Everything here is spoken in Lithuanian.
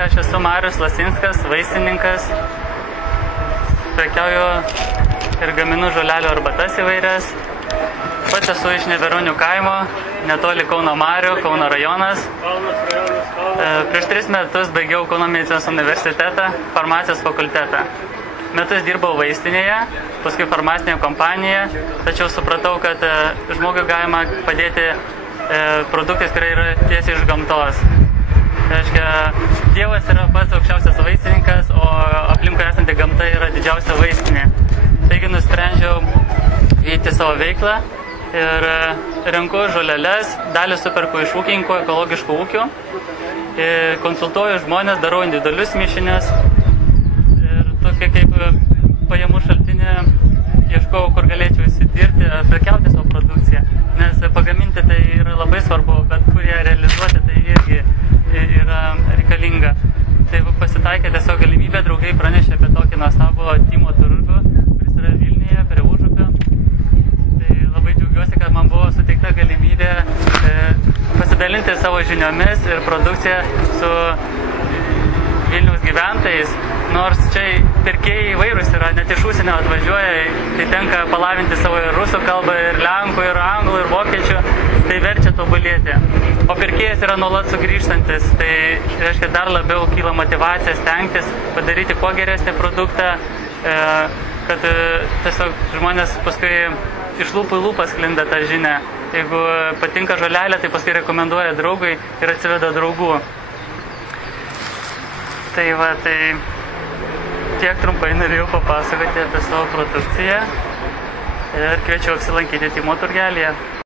aš esu Marius Lasinskas, vaistininkas. Prekiauju ir gaminu žolelių arbatas įvairias. Pats esu iš Neveronių kaimo, netoli Kauno Marių, Kauno rajonas. Prieš 3 metus baigiau Kauno medicinos universitetą, farmacijos fakultetą. Metus dirbau vaistinėje, paskui farmacinėje kompanijoje, tačiau supratau, kad žmogui galima padėti produktais, kurie yra tiesiai iš gamtos. Tai reiškia, Dievas yra pats aukščiausias vaistininkas, o aplinkui esanti gamta yra didžiausia vaistinė. Taigi nusprendžiau vykti savo veiklą ir renku žoleles, dalį superku iš ūkininkų, ekologiškų ūkių, konsultuoju žmonės, darau individualius mišinius ir tokia kaip pajamų šaltinė ieškau, kur galėčiau įsitirti, prekiauti savo produkciją, nes pagaminti tai yra labai svarbu, bet kur ją realizuoti tai irgi yra reikalinga. Tai pasitaikė tiesiog galimybė, draugai pranešė apie tokį nuostabų Timo turgų, kuris yra Vilniuje, prie Užupio. Tai labai džiaugiuosi, kad man buvo suteikta galimybė pasidalinti savo žiniomis ir produkciją su Vilniaus gyventojais. Nors čia pirkėjai įvairūs yra, net iš užsienio atvažiuoja, tai tenka palavinti savo ir rusų kalbą, ir lenkų, ir anglų, ir vokiečių, tai verčia tobulėti. O pirkėjas yra nuolat sugrįžtantis, tai reiškia dar labiau kyla motyvacija stengtis padaryti kuo geresnį produktą, kad tiesiog žmonės paskui iš lūpų į lūpą sklinda tą žinią. Jeigu patinka žolelė, tai paskui rekomenduoja draugui ir atsiveda draugų. Tai va, tai tiek trumpai norėjau papasakoti apie savo produkciją ir kviečiu apsilankyti Timo turgelyje.